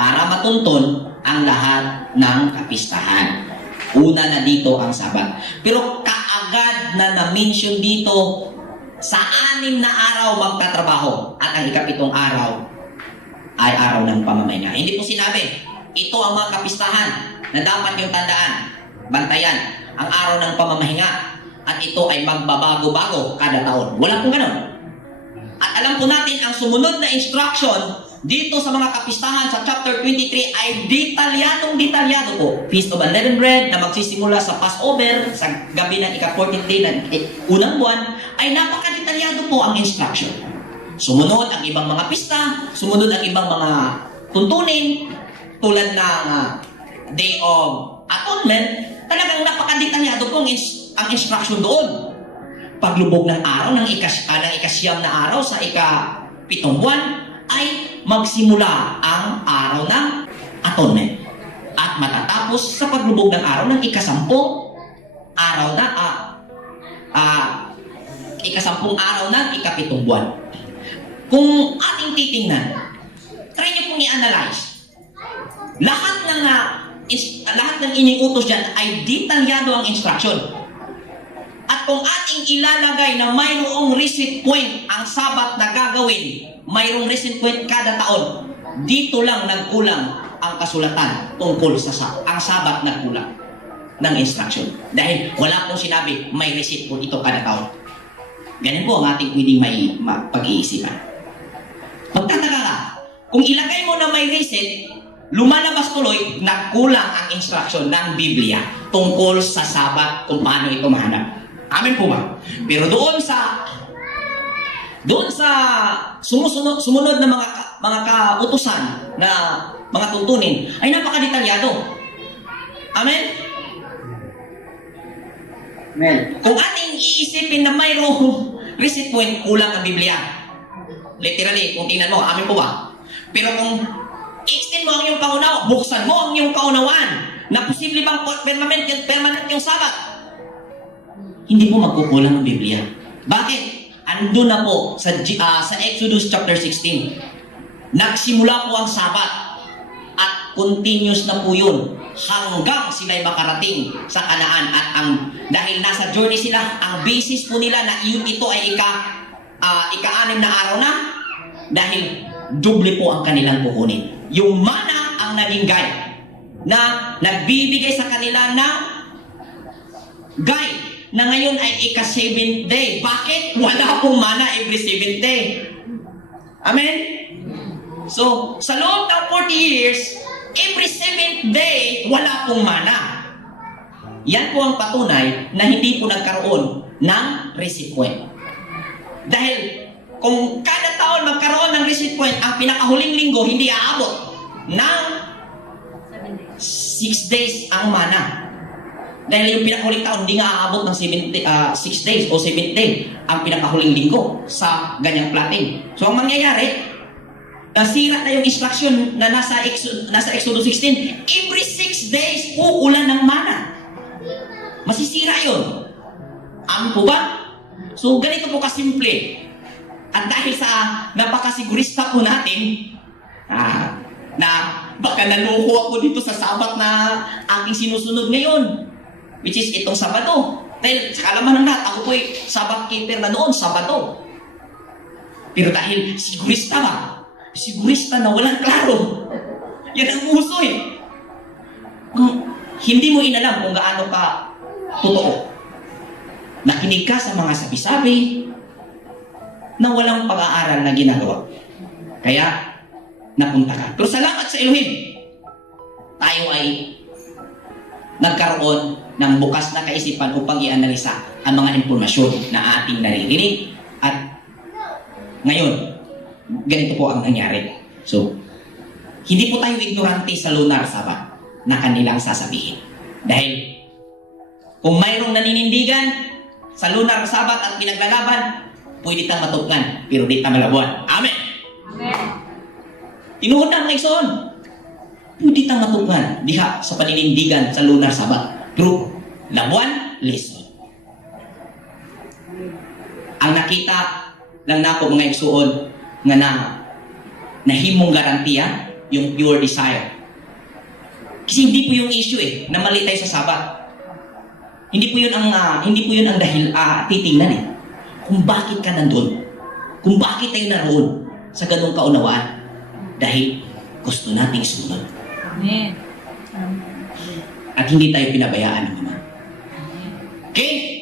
para matunton ang lahat ng kapistahan. Una na dito ang Sabat. Pero kaagad na na-mention dito, sa 6 na araw magtatrabaho at ang ika-7 araw ay araw ng pamamahinga. Hindi po sinabi, ito ang mga kapistahan na dapat yung tandaan, bantayan, ang araw ng pamamahinga at ito ay magbabago-bago kada taon. Wala pong ganun. At alam po natin, ang sumunod na instruction dito sa mga kapistahan sa chapter 23 ay detalyado po. Feast of Unleavened Bread na magsisimula sa Passover, sa gabi ng ika-14th day ng unang buwan, ay napaka-detalyado po ang instruction. Sumunod ang ibang mga pista, sumunod ang ibang mga tuntunin, tulad ng Day of Atonement, talagang napaka-detalyado po ang instruction doon. Paglubog ng araw, ng ika-9 na araw sa ika-7 buwan, ay magsimula ang araw ng atonement. At matatapos sa paglubog ng araw ng ika-10 araw na ika-10 araw ng ika-7 buwan. Kung ating titingnan, try nyo pong i-analyze. Lahat ng iniutos dyan ay detalyado ang instruction. At kung ating ilalagay na mayroong receipt point ang Sabat na gagawin, mayroong receipt point kada taon, dito lang nagkulang ang kasulatan tungkol sa ang Sabat nagkulang ng instruction. Dahil wala pong sinabi may receipt point ito kada taon. Ganun po ang ating pwedeng may pag-iisipan. Magtataka ka, kung ilagay mo na may receipt, lumalabas tuloy, nagkulang ang instruction ng Biblia tungkol sa Sabat kung paano ito mahanap. Amen po ba? Pero doon sa sumunod na mga kautusan na mga tuntunin ay napakadetalyado. Amen? Amen. Kung ating iisipin na mayroong receipt point, kulang ang Biblia. Literally, kung tingnan mo, amen po ba? Pero kung extend mo ang iyong paunawa, buksan mo ang iyong kaunawaan na posible bang permanent yung Sabat, hindi po magkukulang ang Biblia. Bakit? Ando na po sa Exodus chapter 16. Nagsimula po ang Sabat at continuous na po yun hanggang sila'y makarating sa Kanaan. At dahil nasa journey sila, ang basis po nila na ito ay ika-6 na araw na, dahil doble po ang kanilang kukunin. Yung mana ang naging guide na nagbibigay sa kanila ng guide na ngayon ay ika-7th day. Bakit? Wala pong mana every 7th day. Amen? So, sa loob ng 40 years, every 7th day, wala pong mana. Yan po ang patunay na hindi po nagkaroon ng receipt point. Dahil kung kada taon magkaroon ng receipt point, ang pinakahuling linggo hindi aabot ng 6 days ang mana. Dahil yung pinakahuling taon, hindi nga aabot ng 6 days o 7th day ang pinakahuling linggo sa ganyang plotting. So, ang mangyayari, nasira na yung instruction na nasa Exodus 16, every 6 days uulan ng mana. Masisira yun. Ano po ba? So, ganito po kasimple. At dahil sa napakasigurista po natin, na baka naluho ako dito sa Sabat na aking sinusunod ngayon, which is itong Sabado. Dahil sa kalaman ng lahat, ako po ay Sabat keeper na noon, Sabado. Pero dahil sigurista na walang klaro. Yan ang uso eh. Kung hindi mo inalam kung gaano ka totoo, nakinig ka sa mga sabi-sabi na walang pag-aaral na ginagawa. Kaya, napunta ka. Pero salamat sa Elohim, tayo ay nagkaroon ng bukas na kaisipan upang i-analisa ang mga impormasyon na ating naririnig. At ngayon, ganito po ang nangyari. So, hindi po tayo ignorante sa lunar Sabat na kanilang sasabihin. Dahil kung mayroong naninindigan sa lunar Sabat at pinaglalaban, pwede tang matuknan, pero di tang malabuan. Amen! Amen! Tinuod ang Exon. Pwede tang matuknan diha sa paninindigan sa lunar Sabat. Pero labuan, lesson. Ang nakita lang nako mga igsuon nga nahimong garantiya yung pure desire. Kasi hindi po yung issue na mali tayo sa Sabat. Hindi po yun ang dahil titingnan kung bakit ka nandun. Kung bakit tayo naroon sa ganung kaunawaan. Dahil gusto nating sumunod. Amen. At hindi tayo pinabayaan ng Ama. Okay?